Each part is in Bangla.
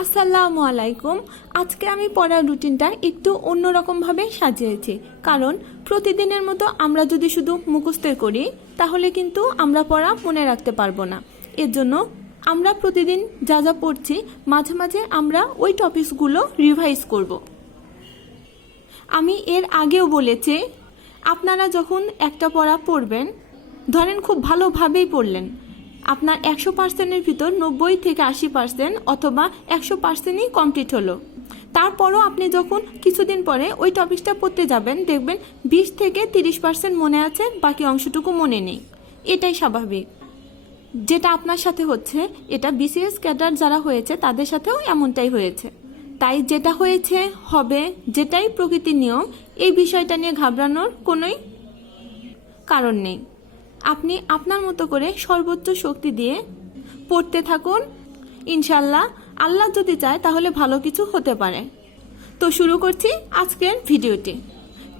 আসসালামু আলাইকুম। আজকে আমি পড়ার রুটিনটা একটু অন্যরকমভাবে সাজিয়েছি, কারণ প্রতিদিনের মতো আমরা যদি শুধু মুখস্থ করি তাহলে কিন্তু আমরা পড়া মনে রাখতে পারবো না। এর জন্য আমরা প্রতিদিন যা যা পড়ছি মাঝে মাঝে আমরা ওই টপিকসগুলো রিভাইজ করব। আমি এর আগেও বলেছি, আপনারা যখন একটা পড়া পড়বেন, ধরেন খুব ভালোভাবেই পড়লেন, আপনার 100%-এর ভিতর 90 থেকে 80% অথবা 100%ই কমপ্লিট হলো। তারপরও আপনি যখন কিছুদিন পরে ওই টপিকটা পড়তে যাবেন, দেখবেন 20 থেকে 30% মনে আছে, বাকি অংশটুকু মনে নেই। এটাই স্বাভাবিক। যেটা আপনার সাথে হচ্ছে, এটা বিসিএস ক্যাডার যারা হয়েছে তাদের সাথেও এমনটাই হয়েছে। তাই যেটা হয়েছে হবে, যেটাই প্রকৃতির নিয়ম, এই বিষয়টা নিয়ে ঘাবড়ানোর কোনোই কারণ নেই। আপনি আপনার মতো করে সর্বোচ্চ শক্তি দিয়ে পড়তে থাকুন। ইনশাল্লাহ আল্লাহ যদি চায় তাহলে ভালো কিছু হতে পারে। তো শুরু করছি আজকের ভিডিওটি।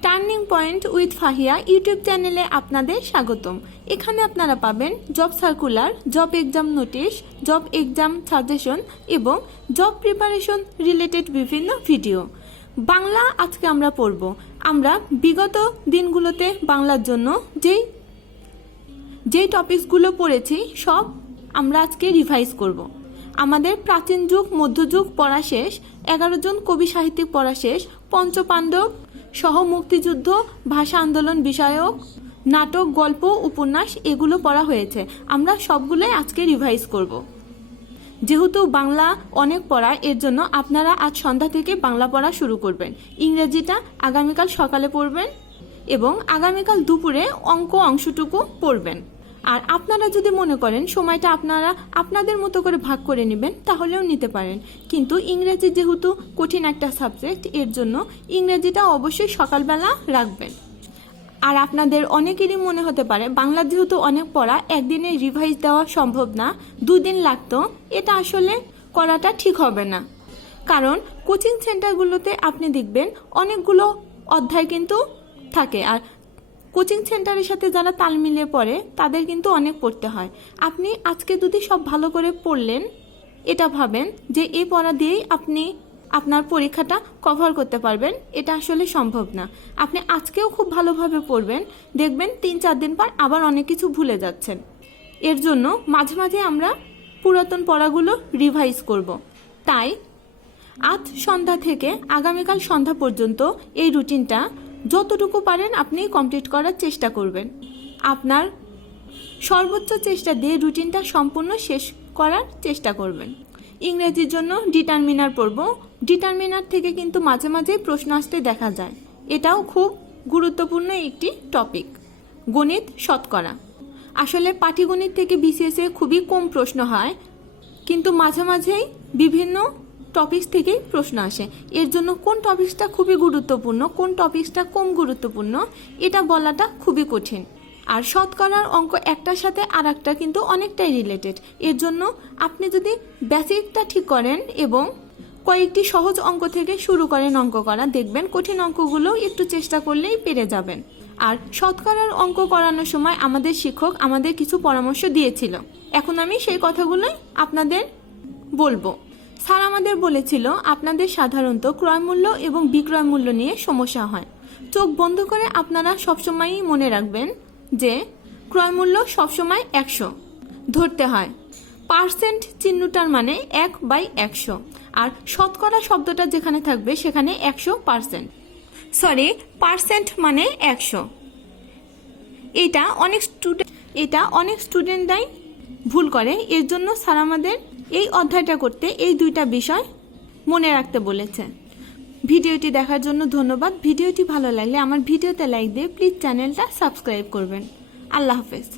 Turning point with Fahia YouTube চ্যানেলে আপনাদের স্বাগতম। এখানে আপনারা পাবেন job circular, job exam notice, job exam suggestion এবং জব প্রিপারেশন রিলেটেড বিভিন্ন ভিডিও। বাংলা আজকে আমরা পড়ব। আমরা বিগত দিনগুলোতে বাংলার জন্য যেই টপিকসগুলো পড়েছি সব আমরা আজকে রিভাইজ করব। আমাদের প্রাচীন যুগ, মধ্যযুগ পড়া শেষ, 11 জন কবি সাহিত্যিক পড়া শেষ, পঞ্চপাণ্ডব সহ মুক্তিযুদ্ধ, ভাষা আন্দোলন বিষয়ক নাটক, গল্প, উপন্যাস এগুলো পড়া হয়েছে। আমরা সবগুলোই আজকে রিভাইজ করব। যেহেতু বাংলা অনেক পড়া, এর জন্য আপনারা আজ সন্ধ্যা থেকে বাংলা পড়া শুরু করবেন। ইংরেজিটা আগামীকাল সকালে পড়বেন এবং আগামীকাল দুপুরে অঙ্ক অংশটুকু পড়বেন। আর আপনারা যদি মনে করেন সময়টা আপনারা আপনাদের মতো করে ভাগ করে নেবেন, তাহলেও নিতে পারেন। কিন্তু ইংরেজি যেহেতু কঠিন একটা সাবজেক্ট, এর জন্য ইংরেজিটা অবশ্যই সকালবেলা রাখবেন। আর আপনাদের অনেকেরই মনে হতে পারে বাংলা যেহেতু অনেক পড়া, একদিনে রিভাইজ দেওয়া সম্ভব না, 2 দিন লাগতো। এটা আসলে করাটা ঠিক হবে না, কারণ কোচিং সেন্টারগুলোতে আপনি দেখবেন অনেকগুলো অধ্যায় কিন্তু থাকে, আর কোচিং সেন্টারের সাথে যারা তাল মিলিয়ে পড়ে তাদের কিন্তু অনেক পড়তে হয়। আপনি আজকে যদি সব ভালো করে পড়লেন, এটা ভাবেন যে এই পড়া দিয়েই আপনি আপনার পরীক্ষাটা কভার করতে পারবেন, এটা আসলে সম্ভব না। আপনি আজকেও খুব ভালোভাবে পড়বেন, দেখবেন 3-4 দিন পর আবার অনেক কিছু ভুলে যাচ্ছেন। এর জন্য মাঝে মাঝে আমরা পুরাতন পড়াগুলো রিভাইজ করব। তাই আজ সন্ধ্যা থেকে আগামীকাল সন্ধ্যা পর্যন্ত এই রুটিনটা যতটুকু পারেন আপনি কমপ্লিট করার চেষ্টা করবেন। আপনার সর্বোচ্চ চেষ্টা দিয়ে রুটিনটা সম্পূর্ণ শেষ করার চেষ্টা করবেন। ইংরেজির জন্য ডিটারমিনার পড়ব। ডিটারমিনার থেকে কিন্তু মাঝে মাঝে প্রশ্ন আসতে দেখা যায়, এটাও খুব গুরুত্বপূর্ণ একটি টপিক। গণিত, শতকরা। আসলে পাটিগণিত থেকে বিসিএসে খুবই কম প্রশ্ন হয়, কিন্তু মাঝে মাঝেই বিভিন্ন টপিকস থেকেই প্রশ্ন আসে। এর জন্য কোন টপিকসটা খুবই গুরুত্বপূর্ণ, কোন টপিকসটা কম গুরুত্বপূর্ণ, এটা বলাটা খুবই কঠিন। আর শতকরার অঙ্ক একটার সাথে আর একটা কিন্তু অনেকটাই রিলেটেড। এর জন্য আপনি যদি বেসিকটা ঠিক করেন এবং কয়েকটি সহজ অঙ্ক থেকে শুরু করেন অঙ্ক করা, দেখবেন কঠিন অঙ্কগুলো একটু চেষ্টা করলেই পেরে যাবেন। আর শতকরার অঙ্ক করানোর সময় আমাদের শিক্ষক আমাদের কিছু পরামর্শ দিয়েছিল, এখন আমি সেই কথাগুলোই আপনাদের বলবো। স্যার আমাদের বলেছিল, আপনাদের সাধারণত ক্রয় মূল্য এবং বিক্রয় মূল্য নিয়ে সমস্যা হয়। চোখ বন্ধ করে আপনারা সবসময়ই মনে রাখবেন যে ক্রয় মূল্য সবসময় 100 ধরতে হয়। পার্সেন্ট চিহ্নটার মানে 1/100, আর শতকরা শব্দটা যেখানে থাকবে সেখানে 100%। পার্সেন্ট মানে 100। এটা অনেক স্টুডেন্টরাই ভুল করে। এর জন্য স্যার আমাদের এই অধ্যায়টা করতে এই 2টা বিষয় মনে রাখতে বলেছে। ভিডিওটি দেখার জন্য ধন্যবাদ। ভিডিওটি ভালো লাগলে আমার ভিডিওতে লাইক দিয়ে প্লিজ চ্যানেলটা সাবস্ক্রাইব করবেন। আল্লাহ হাফেজ।